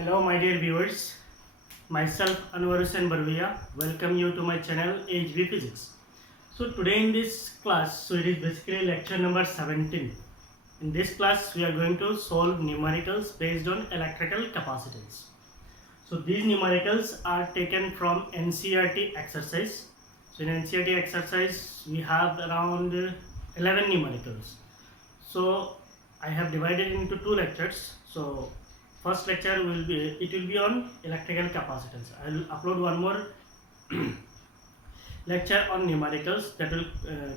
Hello, my dear viewers. Myself Anwar Hussain Barvia. Welcome you to my channel HB Physics. So today in this class, it is basically lecture number 17. In this class, we are going to solve numericals based on electrical capacitance. So these numericals are taken from NCERT exercise. So in NCERT exercise, we have around 11 numericals. So I have divided into two lectures. So first lecture will be on electrical capacitance. I will upload one more lecture on numericals that will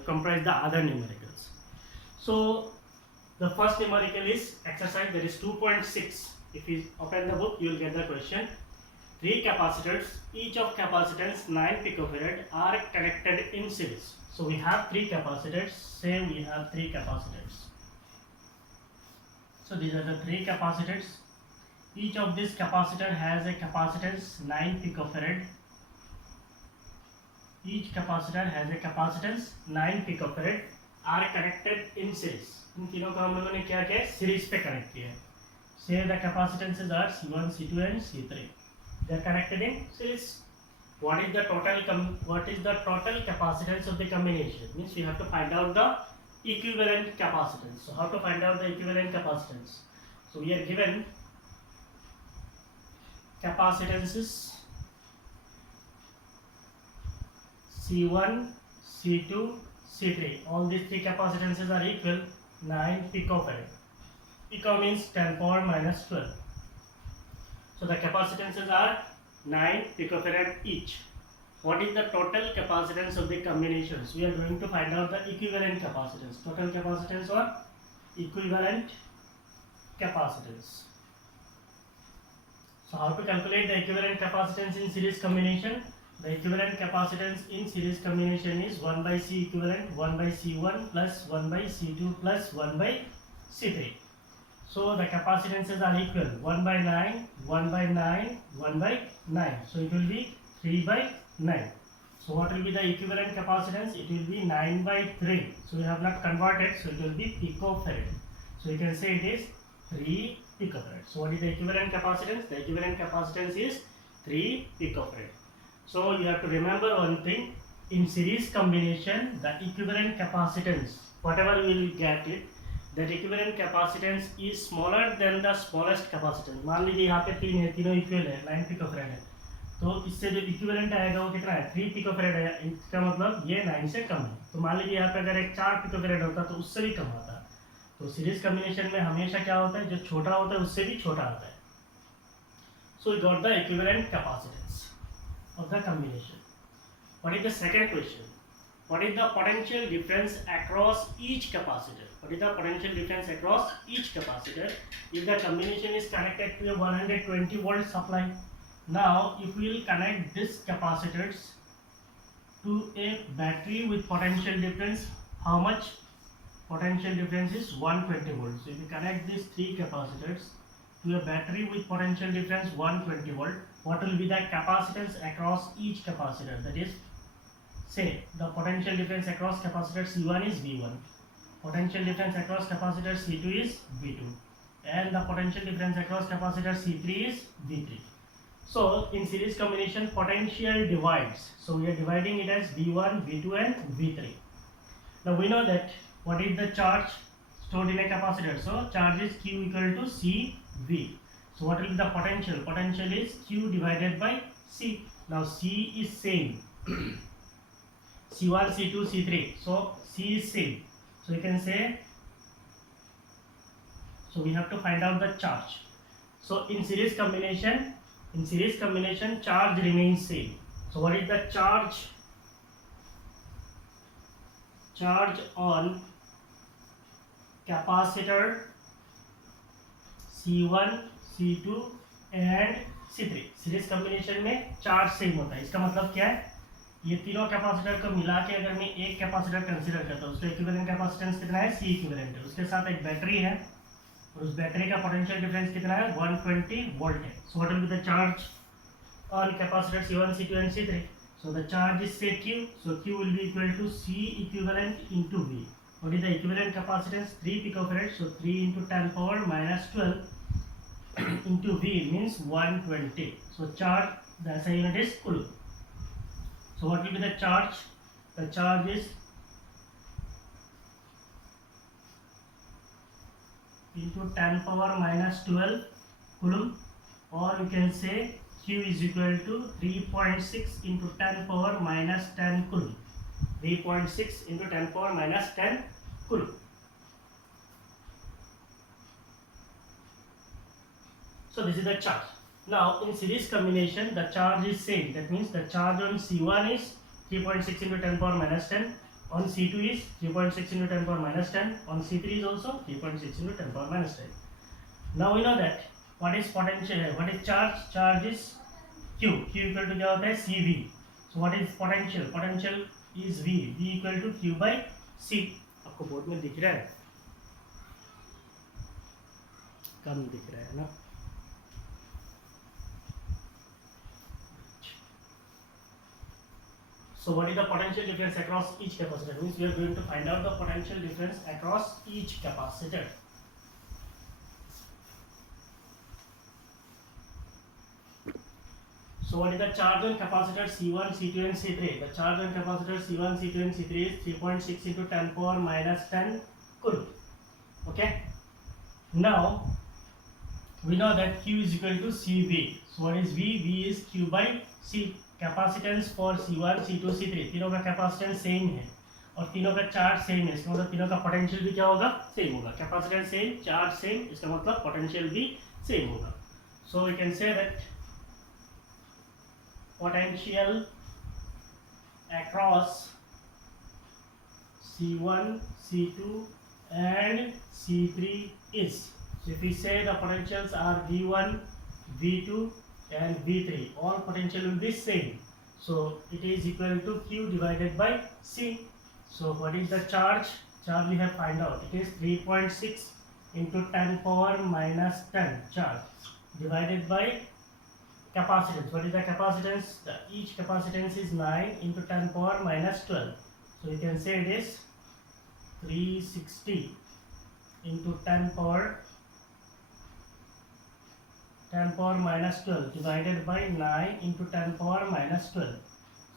comprise the other numericals. So the first numerical is exercise, that is 2.6. If you open the book, you will get the question. Three capacitors, each of capacitance 9 picofarad, are connected in series. So we have three capacitors. Say we have three capacitors. So these are the three capacitors. Each of this capacitor has a capacitance 9 picofarad. Each capacitor has a capacitance 9 picofarad, are connected in series. इन तीनों को हम लोगों ने क्या किया, series पे connect किया है. Say the capacitances are C1, C2 and C3. They are connected in series. What is the total capacitance of the combination? Means we have to find out the equivalent capacitance. So how to find out the equivalent capacitance? So we are given capacitances C1, C2, C3. All these three capacitances are equal 9 picofarad. Pico means 10 power minus 12. So the capacitances are 9 picofarad each. What is the total capacitance of the combinations? We are going to find out the equivalent capacitance. Total capacitance or equivalent capacitance. So how to calculate the equivalent capacitance in series combination? The equivalent capacitance in series combination is 1 by C equivalent, 1 by C1 plus 1 by C2 plus 1 by C3. So the capacitances are equal 1 by 9, 1 by 9, 1 by 9. So it will be 3 by 9. So what will be the equivalent capacitance? It will be 9 by 3. So we have not converted, so it will be picofarad. So you can say it is 3 picofarad. So what is the equivalent capacitance? The equivalent capacitance is 3 picofarad. So you have to remember one thing, in series combination the equivalent capacitance, whatever we will get it, that equivalent capacitance is smaller than the smallest capacitance. मान लीजिए यहाँ पे तीन है, तीनों equal है, 9 picofarad है, तो इससे जो इक्विवेलेंट आएगा वो कितना है, 3 पिकोफैराड है. इसका मतलब ये 9 से कम है. तो मान लीजिए यहाँ पे अगर एक 4 पिकोफैराड होता तो उससे भी कम होता. तो सीरीज कम्बिनेशन में हमेशा क्या होता है, जो छोटा होता है उससे भी छोटा आता है. So we got the equivalent capacitance of the combination. What is the second question? What is the potential difference across each capacitor? What is the potential difference across each capacitor if the combination is connected to a 120 volt supply? Now if we will connect these capacitors to a battery with potential difference, how much? Potential difference is 120 volts. So if we connect these three capacitors to a battery with potential difference 120 volt, what will be the capacitance across each capacitor? That is, say the potential difference across capacitor C1 is V1, potential difference across capacitor C2 is V2, and the potential difference across capacitor C3 is V3. So in series combination potential divides, so we are dividing it as V1, V2 and V3. Now we know that what is the charge stored in a capacitor? So charge is Q equal to CV. So what will be the potential? Potential is Q divided by C. Now C is same. C1, C2, C3. So C is same. So you can say, so we have to find out the charge. So in series combination charge remains same. So what is the charge? Charge on capacitor C1, C2 and C3. Series combination में charge same होता है. इसका मतलब क्या है, ये तीनों capacitor को मिला के अगर मैं एक कैपेसिटर कंसीडर करता हूँ, उसका इक्विवेलेंट कैपेसिटेंस कितना है, C इक्विवेलेंट है. उसके साथ एक बैटरी है और उस बैटरी का पोटेंशियल डिफरेंस कितना है, 120 वोल्ट है. So what will be the charge on capacitor C1, C2 and C3? So the charge is say Q. So Q will be equal to C equivalent into V. What is the equivalent capacitance? 3 picofarad. So 3 into 10 power minus 12. into V means 120. So charge, the SI unit is Coulomb. So what will be the charge? The charge is into 10 power minus 12 Coulomb, or you can say Q is equal to 3.6 into 10 power minus 10 Coulomb. 3.6 into 10 power minus 10 Coulomb. So this is the charge. Now in series combination the charge is same. That means the charge on C1 is 3.6 into 10 power minus 10. On C2 is 3.6 into 10 power minus 10. On C3 is also 3.6 into 10 power minus 10. Now we know that what is potential, what is charge? Charge is Q. Q equal to क्या होता है CV. So what is potential? Potential is V. V equal to Q by C. आपको board में दिख रहा है? कम दिख रहा है ना? So what is the potential difference across each capacitor? Means we are going to find out the potential difference across each capacitor. So what is the charge on capacitor C1, C2 and C3? The charge on capacitor C1, C2 and C3 is 3.6 into 10 power minus 10 Coulomb. Okay. Now we know that Q is equal to CV. So what is V? V is Q by C. Capacitance for C1, C2, C3 तीनों का capacitance same है और तीनों का charge same है, इसका मतलब तीनों का पोटेंशियल भी क्या होगा? सेम होगा. कैपेसिटेंस सेम, चार्ज सेम, इसका मतलब पोटेंशियल भी सेम होगा. So we can say that potential across C1, C2 and C3 is, so if we say the potentials are V1, V2 and V3, all potential will be same. So it is equal to Q divided by C. So what is the charge? Charge we have find out. It is 3.6 into 10 power minus 10 charge divided by capacitance. What is the capacitance? Each capacitance is 9 into 10 power minus 12. So you can say it is 360 into 10 power minus 12 divided by 9 into 10 power minus 12.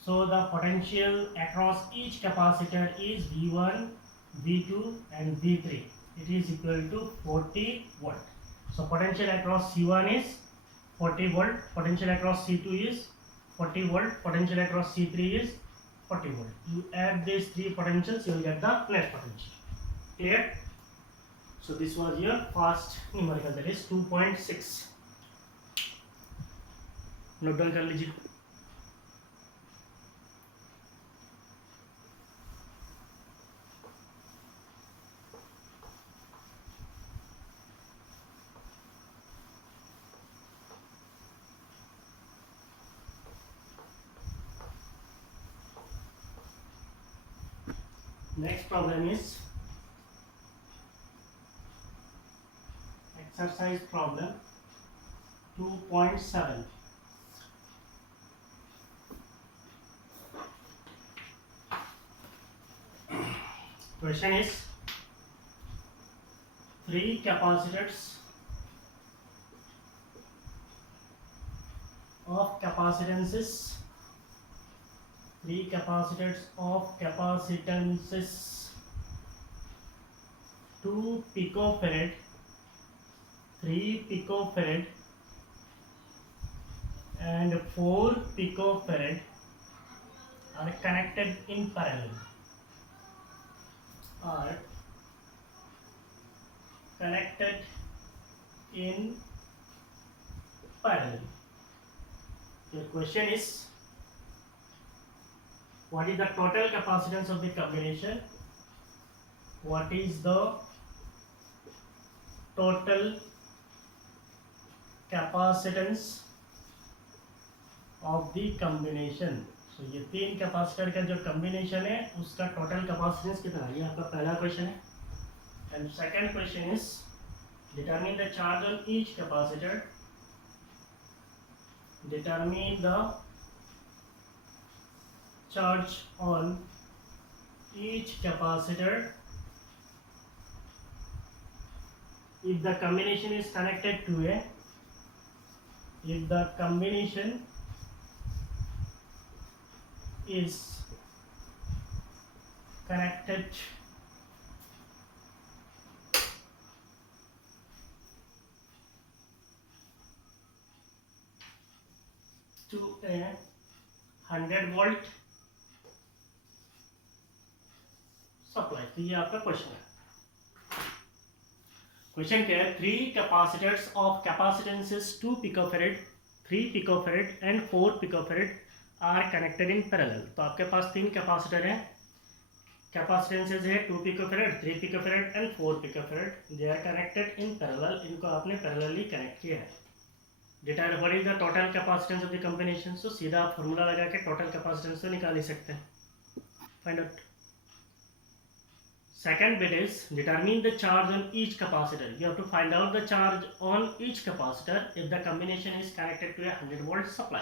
So the potential across each capacitor is V1, V2 and V3. It is equal to 40 volt. So potential across C1 is 40 volt, potential across C2 is 40 volt, potential across C3 is 40 volt. You add these three potentials, you will get the net potential. Clear? So this was your first numerical, that is 2.6. Note down कर लीजिए. Next problem is exercise problem 2.7. Question is 3 capacitors of capacitances 2 picofarad, 3 picofarad and 4 picofarad are connected in parallel. The question is, what is the total capacitance of the combination? What is the total capacitance of the combination? So ये 3 capacitor का जो combination है उसका total capacitance कितना है, ये आपका पहला क्वेश्चन है. And second question is determine the charge on each capacitor. Determine the charge on each capacitor if the combination is connected to a if the combination is connected to a 100 volt supply. तो ये आपका question है। Question क्या है, 3 capacitors of capacitances 2 picofarad, 3 picofarad and 4 picofarad are connected in parallel. तो आपके पास 3 capacitor हैं, कैपेसिटेंसेस है 2 picofarad, 3 picofarad and 4 picofarad. They are connected in parallel, इनको आपने पैरेलली कनेक्ट किया है। Determine what is the total capacitance of the combination. So सीधा आप फार्मूला लगा के टोटल कैपेसिटेंस तो निकाल ही सकते हैं। Find out. Second bit is determine the charge on each capacitor. You have to find out the charge on each capacitor if the combination is connected to a 100 volt supply.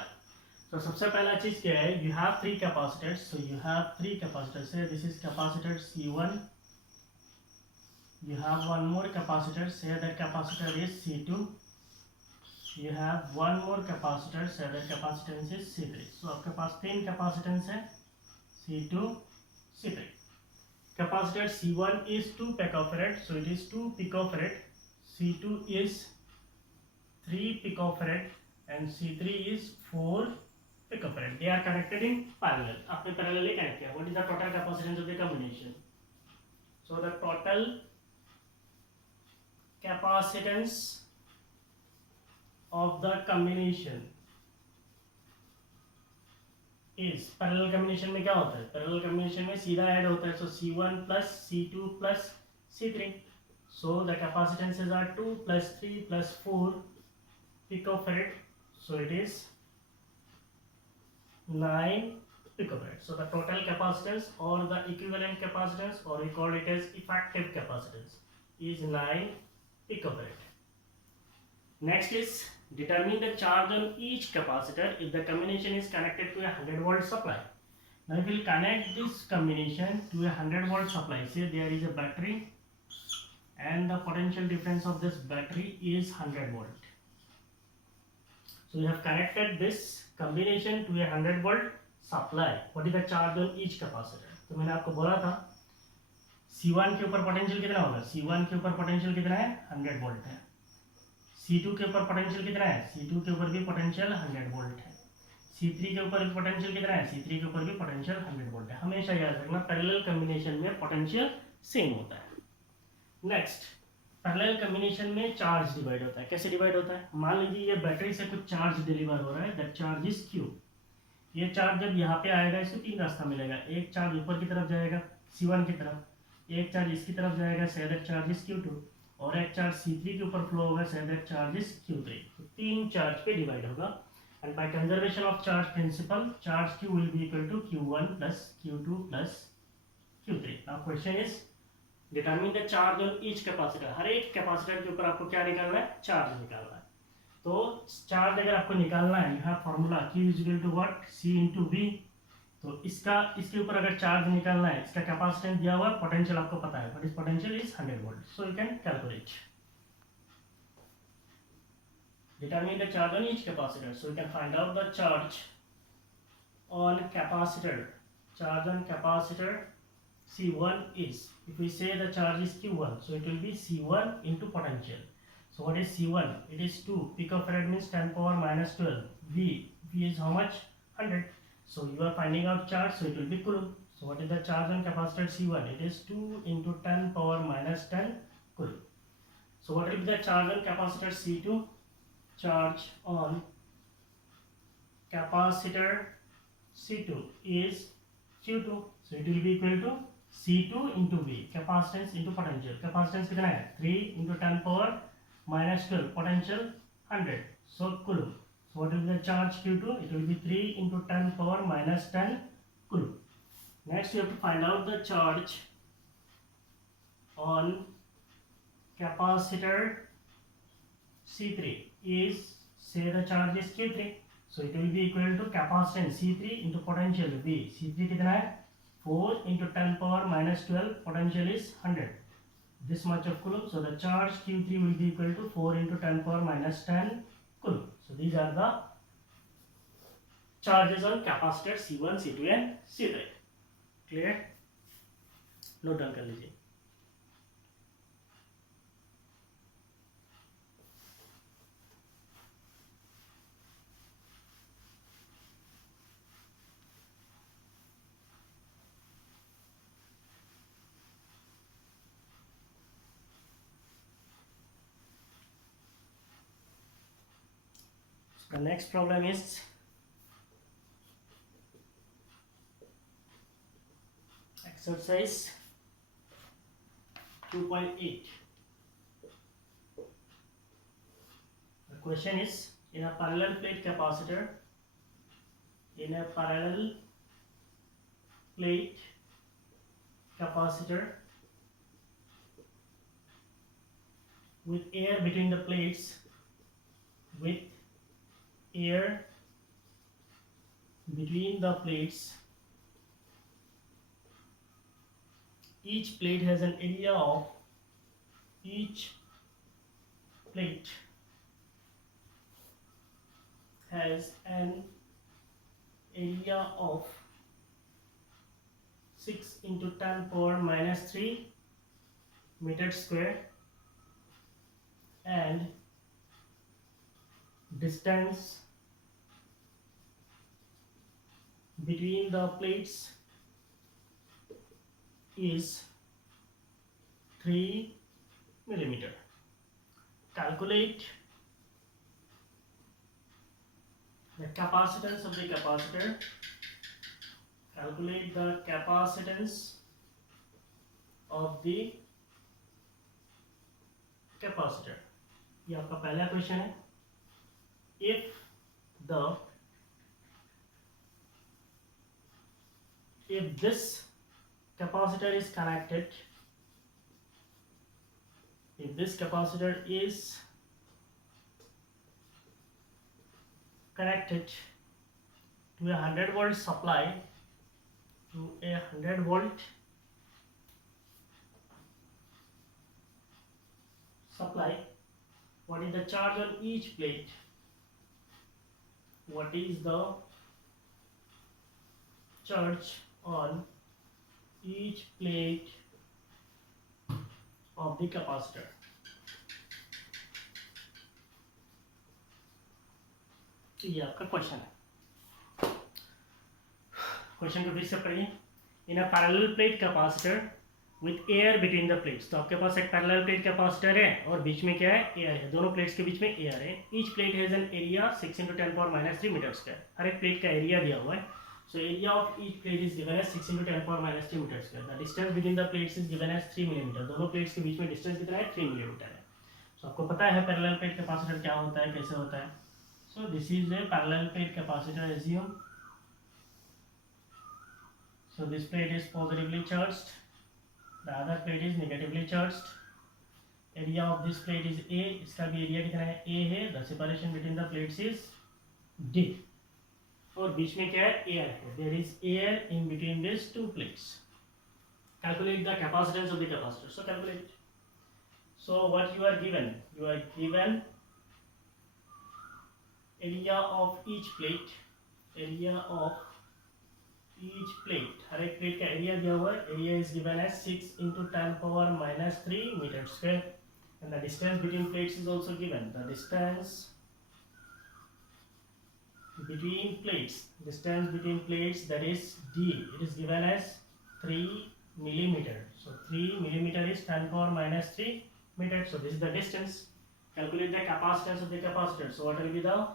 So सबसे पहला चीज क्या है, you have 3 capacitors. So you have 3 capacitors. Say this is capacitor C1. You have one more capacitor. Say that capacitor is C2. You have one more capacitor. Say that capacitance is C3. So आपके पास 3 capacitance है, C2, C3. Capacitor C1 is 2 picofarad, so it is 2 picofarad. C2 is 3 picofarad and C3 is 4 picofarad. They are connected in parallel. आपने parallelly connect किया. What is the total capacitance of the combination? So the total capacitance of the combination is, parallel combination में क्या होता है, parallel combination में सीधा add होता है। So C1 plus C2 plus C3, so the capacitances are 2 plus 3 plus 4 picofarad, so it is 9 picofarad. So the total capacitance or the equivalent capacitance, or we call it as effective capacitance, is 9 picofarad. Next is determine the charge on each capacitor if the combination is connected to a 100 volt supply. Now if we will connect this combination to a 100 volt supply, say there is a battery and the potential difference of this battery is 100 volt. So we have connected this combination to a 100 volt supply. What is the charge on each capacitor? तो मैंने आपको बोला था C1 के ऊपर potential कितना होगा, C1 के ऊपर पोटेंशियल कितना है, 100 वोल्ट है। C2 के ऊपर पोटेंशियल कितना है, C2 के ऊपर भी पोटेंशियल 100 वोल्ट है। C3 के ऊपर भी पोटेंशियल कितना है, C3 के ऊपर भी पोटेंशियल 100 वोल्ट है। हमेशा याद रखना पैरेलल कॉम्बिनेशन में पोटेंशियल सेम होता है। नेक्स्ट, पैरेलल कॉम्बिनेशन में चार्ज डिवाइड होता है। कैसे डिवाइड होता है, मान लीजिए ये बैटरी से कुछ चार्ज डिलीवर हो रहा है, दैट चार्ज इज Q। ये चार्ज जब यहाँ पे आएगा इसको 3 रास्ता मिलेगा। एक चार्ज ऊपर की तरफ जाएगा C1 की तरफ, एक चार्ज इसकी तरफ जाएगा, say that charge is Q2, और एक चार्ज C3 के ऊपर फ्लो होगा, say that charge is Q3। तो 3 चार्ज पे डिवाइड होगा। And by conservation of charge principle, charge Q will be equal to Q1 plus Q2 plus Q3। Now question is determine the charge on each capacitor. हर एक capacitor के ऊपर आपको क्या निकालना है, चार्ज निकालना है। तो चार्ज अगर आपको निकालना है, you have formula Q is equal to what, C into V। तो इसके ऊपर अगर चार्ज निकालना है, इसका कैपेसिटेंस दिया हुआ है, पोटेंशियल आपको पता है, बट इस potential is 100 volt, so you can calculate. Determine the charge on each capacitor, so you can find out the charge on capacitor. Charge on capacitor C1 is, if we say the charge is Q1, so it will be C1 into potential. So what is C1? It is 2 picofarad, means 10 power minus 12. V is how much, 100. So you are finding out charge, so it will be coulomb. So what is the charge on capacitor C1? It is 2 into 10 power minus 10 coulomb. So what will be the charge on capacitor C2? Charge on capacitor C2 is Q2. So it will be equal to C2 into V, capacitance into potential. Capacitance कितना है, 3 into 10 power minus 12, potential 100, so coulomb. So what will be the charge Q2? It will be 3 into 10 power minus 10 coulomb. Next you have to find out the charge on capacitor C3 is, say the charge is Q3, so it will be equal to capacitance C3 into potential V. C3 कितना है, 4 into 10 power minus 12, potential is 100, this much of coulomb. So the charge Q3 will be equal to 4 into 10 power minus 10 coulomb. So these are the charges on capacitor C1, C2 and C3. Clear? Note down कर लीजिए. The next problem is exercise 2.8. The question is, in a parallel plate capacitor with air between the plates, each plate has an area of 6 into 10 power minus 3 meters square, and distance between the plates is 3 millimeter. Calculate the capacitance of the capacitor. Calculate the capacitance of the capacitor. ये आपका पहला question है. If this capacitor is connected, to a 100 volt supply, what is the charge on each plate? What is the charge on each plate of the capacitor? ये आपका question है. Question को फिर से पढ़िए. In a parallel plate capacitor with air between the plates. तो आपके पास एक पैरेलल प्लेट कैपेसिटर है और बीच में क्या है? एयर है. दोनों प्लेट्स के बीच में एयर है. Each plate has an area 6 into 10 power minus 3 metre square. हर एक प्लेट का एरिया दिया हुआ है. So area of each plate is given as 6 into 10 power minus 3 meter square. The distance between the plates is given as 3 millimeter. दोनों plates के बीच में distance कितना है? 3 millimeter है. So आपको पता है पैरेलल प्लेट कैपेसिटर क्या होता है, कैसे होता है. So this is a parallel plate capacitor. Assume. So this plate is positively charged. The other plate is negatively charged. Area of this plate is A. इसका भी एरिया कितना है? A है. The separation between the plates is D. और बीच में क्या है? Air है. There is air in between these two plates. Calculate the capacitance of the capacitor. So calculate. So what you are given? You are given area of each plate. हर एक plate का area दिया हुआ है. Area is given as 6 into 10 power minus 3 meter square. And the distance between plates is also given. The distance between plates, that is D, it is given as 3 millimeter. So 3 millimeter is 10 power minus 3 meter. So this is the distance. Calculate the capacitance of the capacitor. So what will be the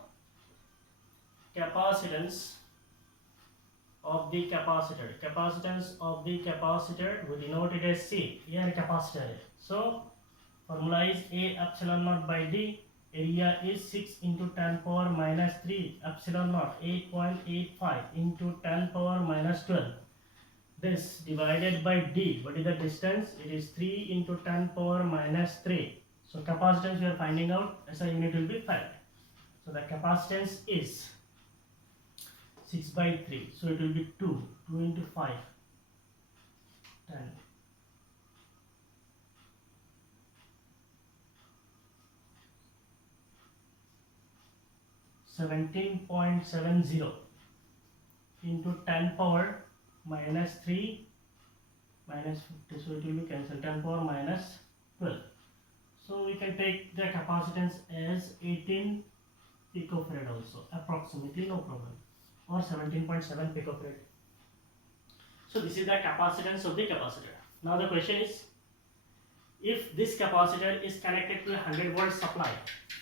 capacitance of the capacitor? Capacitance of the capacitor, we denote it as C. Here capacitor है. So formula is A epsilon naught by D. Area is 6 into 10 power minus 3 epsilon naught, 8.85 into 10 power minus 12. This divided by D. What is the distance? It is 3 into 10 power minus 3. So capacitance we are finding out. SI unit will be Farad. So the capacitance is 6 by 3. So it will be 2 into 5, 10. 17.70 into 10 power minus 3 minus 50, so it will be cancelled, 10 power minus 12. So we can take the capacitance as 18 picofarad also, approximately, no problem, or 17.7 picofarad. So this is the capacitance of the capacitor. Now the question is, if this capacitor is connected to a 100 volt supply,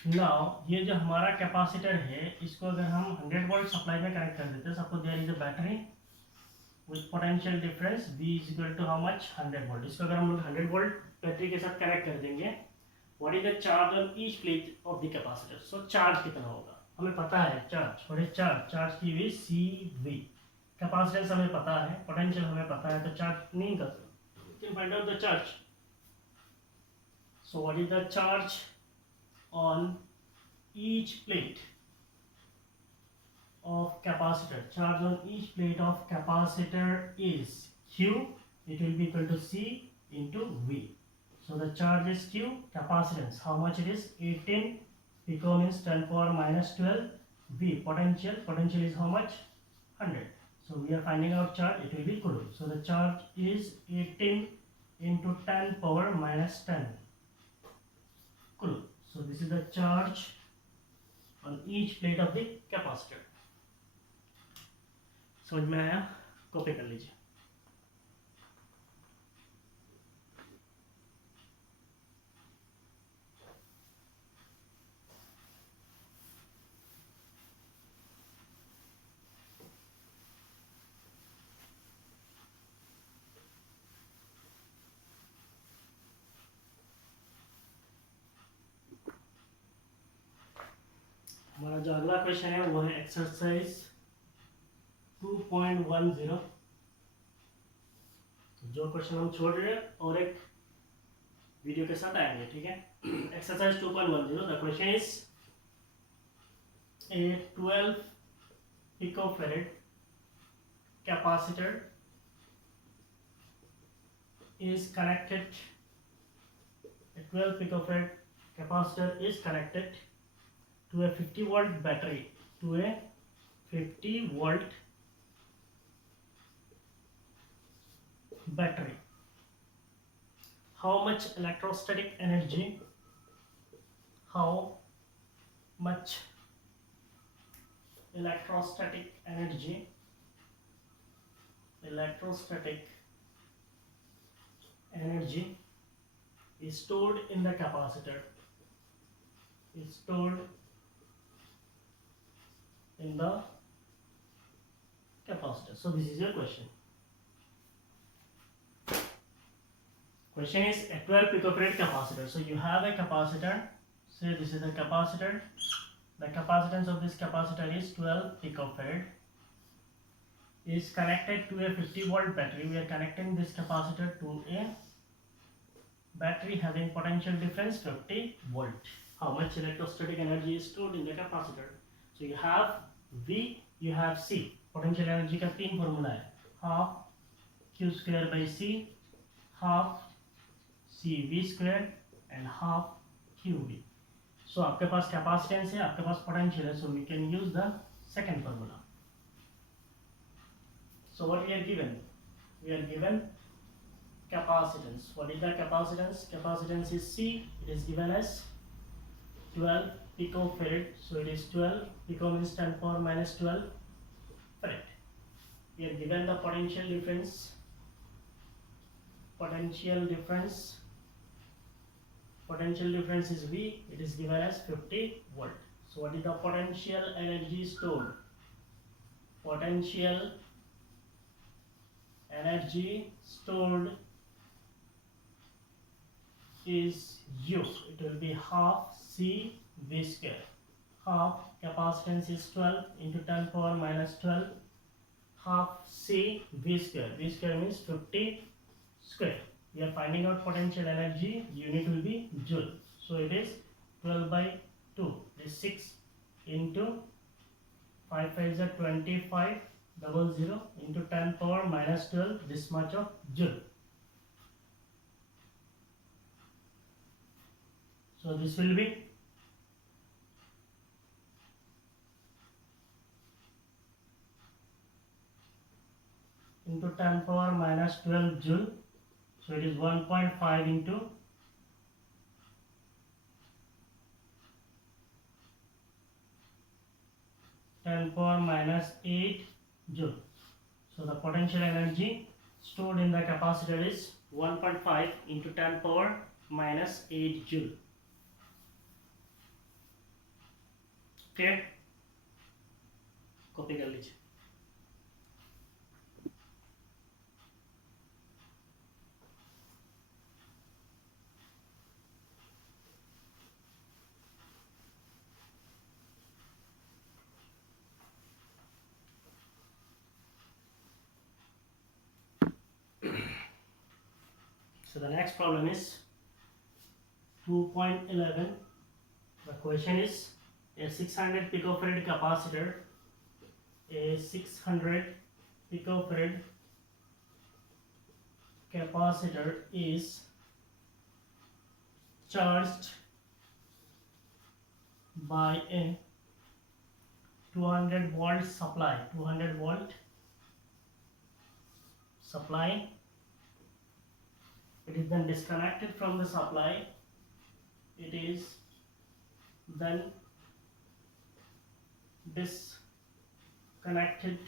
now ये जो हमारा capacitor है इसको अगर हम 100 volt supply में connect कर देते हैं, suppose there is a battery with potential difference V is equal to how much 100 volt, इसको अगर हम लोग 100 वोल्ट बैटरी के साथ कनेक्ट कर देंगे, what is the charge on each plate of the capacitor, so charge कितना होगा हमें पता है, चार्ज व्हाट इज चार्ज की वी CV, कैपेसिटेंस हमें पता है, पोटेंशियल हमें पता है, तो चार्ज नहीं कर सकते, we can find out the charge. So what is the charge on each plate of capacitor? Charge on each plate of capacitor is Q. It will be equal to C into V. So the charge is Q. Capacitance, how much it is? 18 pico means 10 power minus 12. V, potential is how much? 100. So we are finding out charge. It will be coulomb. So the charge is 18 into 10 power minus 10 coulomb. So this is the charge on each plate of the capacitor. समझ में आया? Copy कर लीजिए. हमारा जो अगला question है वो है एक्सरसाइज 2.10. जो क्वेश्चन हम छोड़ रहे हैं और एक वीडियो के साथ आएंगे, ठीक है. Exercise 2.10, the question is a 12 picofarad capacitor is connected, a 12 picofarad capacitor is connected to a 50 volt battery, to a 50 volt battery. How much electrostatic energy, how much electrostatic energy is stored in the capacitor, is stored in the capacitor. So this is your question. Question is a 12 picofarad capacitor. So you have a capacitor, say this is a capacitor, the capacitance of this capacitor is 12 picofarad, is connected to a 50 volt battery. We are connecting this capacitor to a battery having potential difference 50 volt. How much electrostatic energy is stored in the capacitor? So you have V, you have C. Potential energy का तीन formula है, half Q square by C, half CV square and half QV. So आपके पास capacitance है, आपके पास potential है, so we can use the second formula. So what we are given? We are given capacitance. What is the capacitance? Capacitance is C. It is given as 12 picofarad. So it is 12 pico means 10 power minus 12 farad. We are given the potential difference. Potential difference is V. It is given as 50 volt. So what is the potential energy stored? Potential energy stored is U. It will be half C V square. Half capacitance is 12 into 10 power minus 12. Half C V square. V square means 50 square. We are finding out potential energy. Unit will be joule. So it is 12 by 2. It is 6 into 5 5 is 25 00 into 10 power minus 12. This much of joule. So this will be into 10 power minus 12 joule. So it is 1.5 into 10 power minus 8 joule. So the potential energy stored in the capacitor is 1.5 into 10 power minus 8 joule. Clear? Copy कर लीजिए. So the next problem is 2.11. The question is a 600 picofarad capacitor. A 600 picofarad capacitor is charged by a 200 volt supply. 200 volt supply. It is then disconnected from the supply. It is then disconnected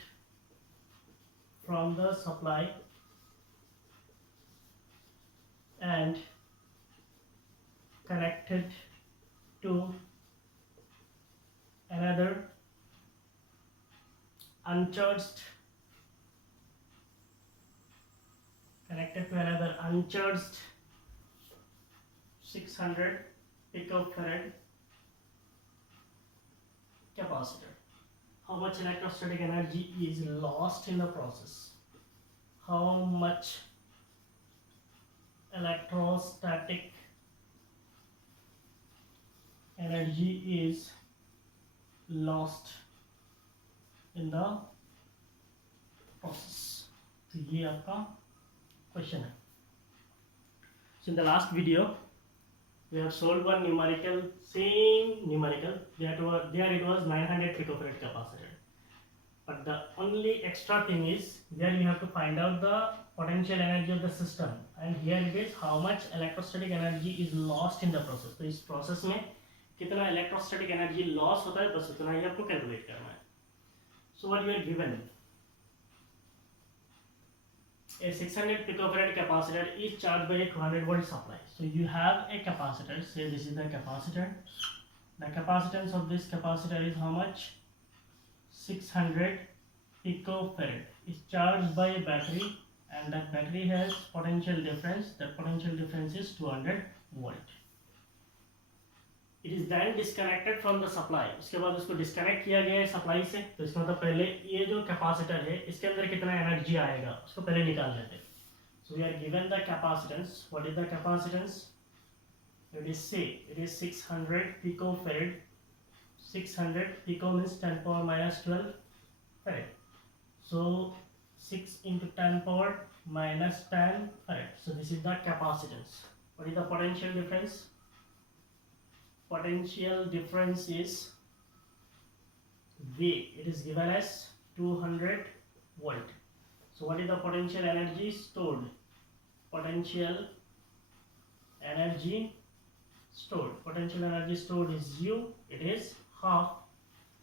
from the supply and connected to another uncharged 600 picofarad capacitor. How much electrostatic energy is lost in the process? How much electrostatic energy is lost in the process? तो ये आपका question है. So in the last video we have solved one numerical, same numerical. There it was 900 picofarad capacitor. But the only extra thing is there you have to find out the potential energy of the system, and here it is how much electrostatic energy is lost in the process. तो इस process में कितना electrostatic energy loss होता है, बस उतना ही आपको calculate करना है. So what you are given? A 600 picofarad capacitor is charged by a 200 volt supply. So you have a capacitor. Say this is the capacitor. The capacitance of this capacitor is how much? 600 picofarad. Is charged by a battery, and that battery has potential difference. That potential difference is 200 volt. It is then disconnected from the supply. उसके बाद उसको disconnect किया गया है supply से. तो इसका मतलब पहले ये जो capacitor है इसके अंदर कितना energy आएगा उसको पहले निकाल लेते हैं. So we are given the capacitance. What is the capacitance? It is 600 picofarad. 600 pico means 10 power minus 12 farad. So 6 into 10 power minus 10 farad. So this is the capacitance. What is the potential difference? Potential difference is V. It is given as 200 volt. So what is the potential energy stored? Potential energy stored. Potential energy stored is U. It is half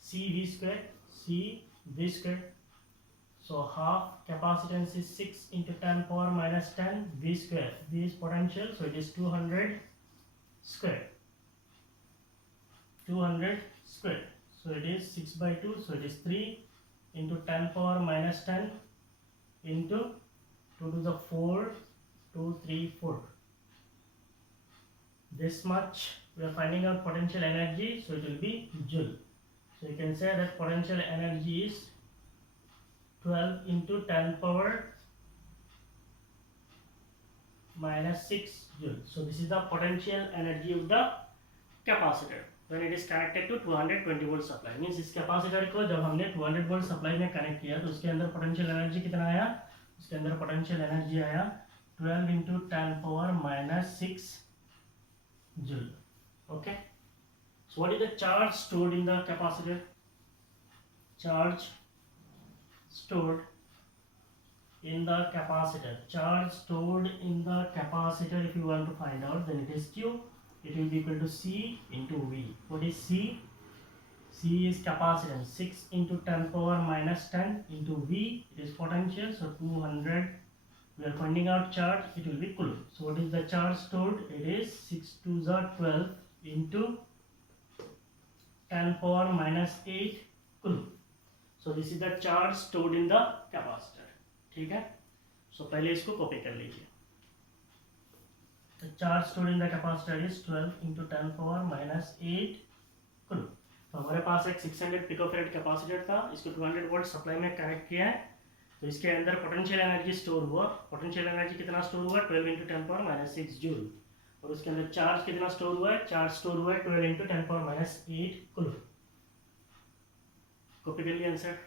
CV square. CV square. So half capacitance is 6 into 10 power minus 10 V square. V is potential, so it is 200 square. 200 square. So it is 6 by 2. So it is 3 into 10 power minus 10 into 2 to the 4, 2, 3, 4. This much we are finding out potential energy. So it will be joule. So you can say that potential energy is 12 into 10 power minus 6 joule. So this is the potential energy of the capacitor when it is connected to 220 volt supply. Means इस capacitor को जब हमने 200 volt supply में connect किया तो उसके अंदर potential energy कितना आया? उसके अंदर potential energy आया 12 into 10 power minus 6 joule. Okay. So what is the charge stored in the capacitor? Charge stored in the capacitor, charge stored in the capacitor, if you want to find out, then it is Q. It will be equal to C into V. What is C? C is capacitance, 6 into 10 power minus 10 into V, it is potential, so 200. We are finding out charge, it will be coulomb. So what is the charge stored? It is 6 to the 12 into 10 power minus 8 coulomb. So this is the charge stored in the capacitor. ठीक है, so पहले इसको copy कर लीजिए. The charge stored in the capacitor is 12 into 10 power minus 8 coulomb. तो हमारे पास एक 600 picofarad capacitor था, इसको 200 वोल्ट सप्लाई में कनेक्ट किया है, तो इसके अंदर पोटेंशियल एनर्जी स्टोर हुआ. पोटेंशियल एनर्जी कितना स्टोर हुआ? 12 इंटू 10 पावर माइनस 6 जूल. और उसके अंदर चार्ज कितना स्टोर हुआ है? चार्ज स्टोर हुआ है 12 into 10 power minus 8 coulomb. Copy कर लिया answer.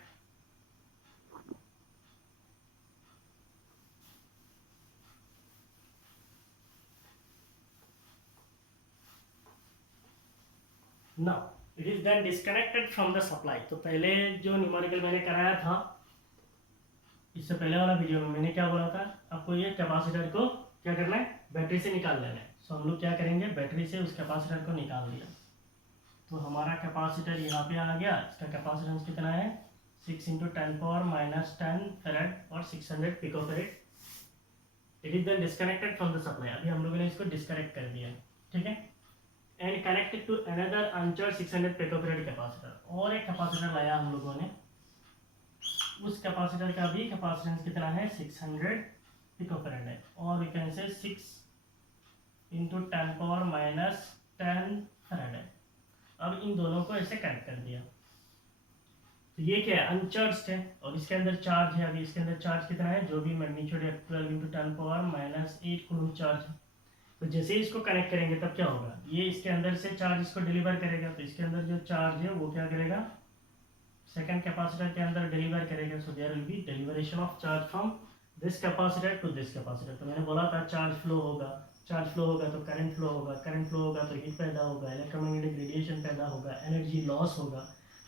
Now it is then disconnected from the supply. तो पहले जो न्यूमेरिकल मैंने कराया था, इससे पहले वाला वीडियो में मैंने क्या बोला था आपको, ये कैपेसिटर को क्या करना है? बैटरी से निकाल लेना है. सो हम लोग क्या करेंगे? बैटरी से उस कैपेसिटर को निकाल दिया, तो हमारा कैपेसिटर यहाँ पे आ गया. इसका कैपेसिटेंस कितना है? 6 इंटू 10 पावर माइनस 10 फेरेड और 600 picofarad. It is then disconnected from the supply. अभी हम लोगों ने इसको डिस्कनेक्ट कर दिया, ठीक है, and connected to another uncharge 600 picofarad capacitor. और एक कैपेसिटर लाया हम लोगों ने, उस कैपेसिटर का भी कैपेसिटेंस कितना है? 600 पिकोफैराड है. और वी कैन से 6 इंटू 10 पावर माइनस 10 फेरेड है. अब इन दोनों को ऐसे कनेक्ट कर दिया, तो ये क्या है? अनचार्ज्ड है, और इसके अंदर चार्ज है. अभी इसके अंदर चार्ज कितना है? जो भी मैग्नीट्यूड है 12 into 10 power minus 8 coulomb charge है. तो जैसे ही इसको कनेक्ट करेंगे तब क्या होगा? ये इसके अंदर से चार्ज इसको डिलीवर करेगा, तो इसके अंदर जो चार्ज है वो क्या करेगा? सेकेंड कैपेसिटर के अंदर डिलीवर करेगा. So there will be deliveration of charge from this capacitor to this capacitor. तो मैंने बोला था चार्ज फ्लो होगा, चार्ज फ्लो होगा तो करंट फ्लो होगा, करंट फ्लो होगा तो हीट पैदा होगा, इलेक्ट्रोमैग्नेटिक रेडिएशन पैदा होगा, एनर्जी लॉस होगा.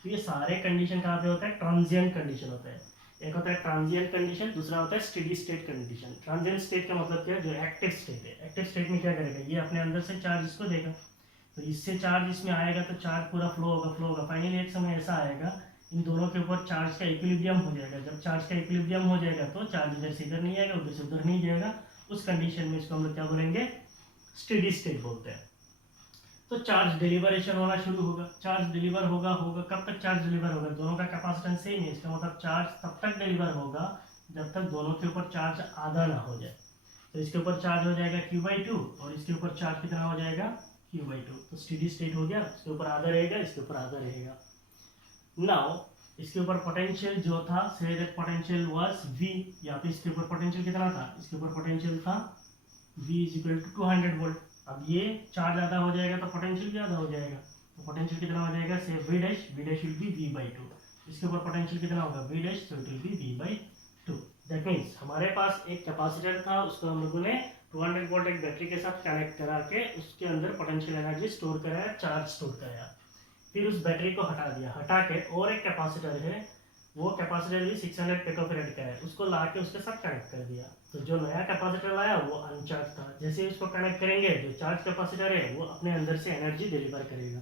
तो ये सारे कंडीशन कहाँ पे होता है? ट्रांजिएंट कंडीशन होता है. एक होता है ट्रांजिएंट कंडीशन, दूसरा होता है steady state condition. Transient state का मतलब क्या है? जो एक्टिव स्टेट है. एक्टिव स्टेट में क्या करेगा? ये अपने अंदर से चार्ज इसको देगा, तो इससे चार्ज इसमें आएगा, तो चार्ज पूरा फ्लो होगा. फाइनली एक समय ऐसा आएगा इन दोनों के ऊपर चार्ज का इक्विलिब्रियम हो जाएगा. जब चार्ज का इक्विलिब्रियम हो जाएगा तो चार्ज इधर से इधर नहीं आएगा, उधर से उधर नहीं जाएगा. उस कंडीशन में इसको हम लोग क्या बोलेंगे? स्टेडी स्टेट बोलते हैं. तो चार्ज डिलीवरेशन होना शुरू होगा. चार्ज डिलीवर होगा. कब तक चार्ज डिलीवर होगा? दोनों का कैपेसिटेंस सेम है, इसका मतलब चार्ज तब तक डिलीवर होगा जब तक दोनों के ऊपर चार्ज आधा ना हो जाए. तो इसके ऊपर चार्ज हो जाएगा Q/2 और इसके ऊपर चार्ज कितना हो जाएगा? Q/2. तो स्टेडी स्टेट हो गया. इसके ऊपर आधा रहेगा, इसके ऊपर आधा रहेगा. नाउ इसके ऊपर पोटेंशियल जो था, से दैट पोटेंशियल वाज V. यहाँ पे इसके ऊपर पोटेंशियल कितना था? इसके ऊपर पोटेंशियल था V is equal to 200 volt. अब ये चार्ज आधा हो जाएगा तो पोटेंशियल भी आधा हो जाएगा. तो पोटेंशियल कितना हो जाएगा? से V dash will be V/2. इसके ऊपर पोटेंशियल कितना होगा? V डैश, तो it will be V/2. That means हमारे पास एक कैपेसिटर था, उसको हम लोगों ने 200 वोल्ट एक बैटरी के साथ कनेक्ट करा के उसके अंदर पोटेंशियल एनर्जी स्टोर कराया, चार्ज स्टोर कराया. फिर उस बैटरी को हटा दिया, हटा के और एक कैपेसिटर है, वो कैपेसिटर भी 600 पिकोफैराड का है, उसको ला के उसके साथ कनेक्ट कर दिया. तो जो नया कैपेसिटर लाया वो अनचार्ज था. जैसे ही उसको कनेक्ट करेंगे, जो चार्ज कैपेसिटर है वो अपने अंदर से एनर्जी डिलीवर करेगा,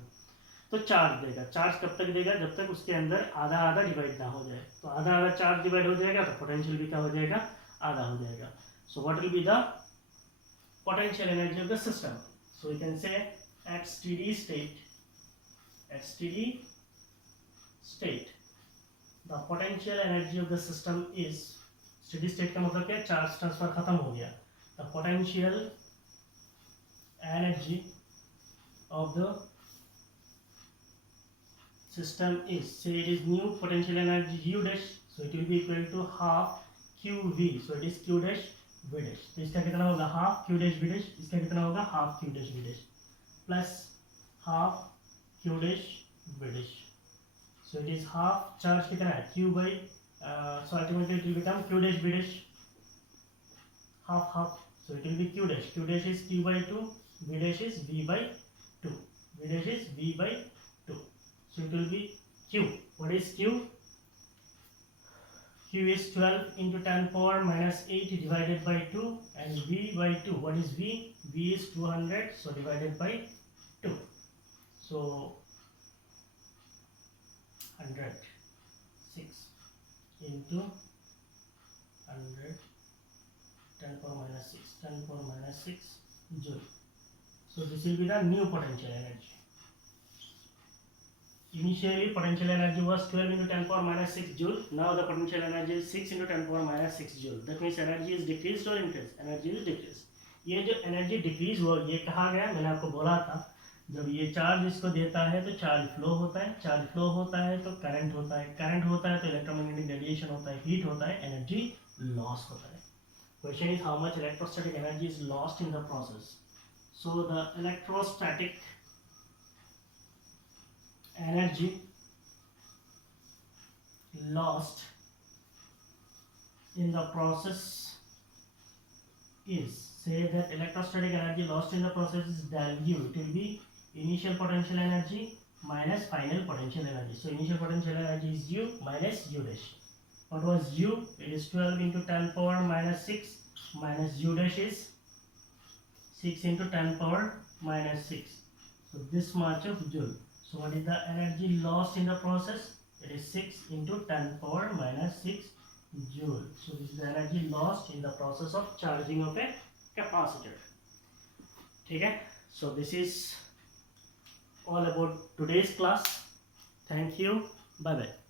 तो चार्ज देगा. चार्ज कब तक देगा? जब तक उसके अंदर आधा आधा डिवाइड ना हो जाए. तो आधा आधा चार्ज डिवाइड हो जाएगा तो पोटेंशियल भी क्या हो जाएगा? आधा हो जाएगा. So what will be the potential energy of the system? So we can say at steady state the potential energy of the system is, steady state का मतलब क्या है? चार्ज ट्रांसफर खत्म हो गया. the potential energy of the system is, say it is new potential energy U dash, so it will be equal to half QV. so it is Q dash V dash. तो इसका कितना होगा? Half Q dash V dash. इसका कितना होगा? Half Q dash V dash plus half Q dash V dash. So it is half. Charge कितना है? Q by so ultimately it will become Q dash V dash, half. So it will be Q dash. Q dash is Q/2. V dash is V/2. So it will be Q. What is Q? Q is 12 into 10 power minus 8 divided by 2, and V by 2. What is V? V is 200, so divided by 2. So 106 into 100, 10 power minus 6, 10 power minus 6 joule. So this will be the new potential energy. Initially potential energy was 12 into 10 power minus 6 joule. Now the potential energy is 6 into 10 power minus 6 joule. That means energy is decreased or increased? Energy is decreased. ये जो energy decrease हुआ ये कहा गया, मैंने आपको बोला था जब ये चार्ज इसको देता है तो चार्ज फ्लो होता है, चार्ज फ्लो होता है तो करंट होता है, करंट होता है तो इलेक्ट्रोमैग्नेटिक रेडिएशन होता है, हीट होता है, एनर्जी लॉस होता है. Question is how much electrostatic energy is lost in the process. So the electrostatic energy lost in the process is, say that electrostatic energy lost in the process is del U. It will be initial potential energy minus final potential energy. So initial potential energy is U minus U dash. What was U? It is 12 into 10 power minus 6 minus U dash is 6 into 10 power minus 6. So this much of joule. So what is the energy lost in the process? It is 6 into 10 power minus 6 joule. So this is the energy lost in the process of charging of a capacitor. Okay? So this is all about today's class. Thank you. Bye bye.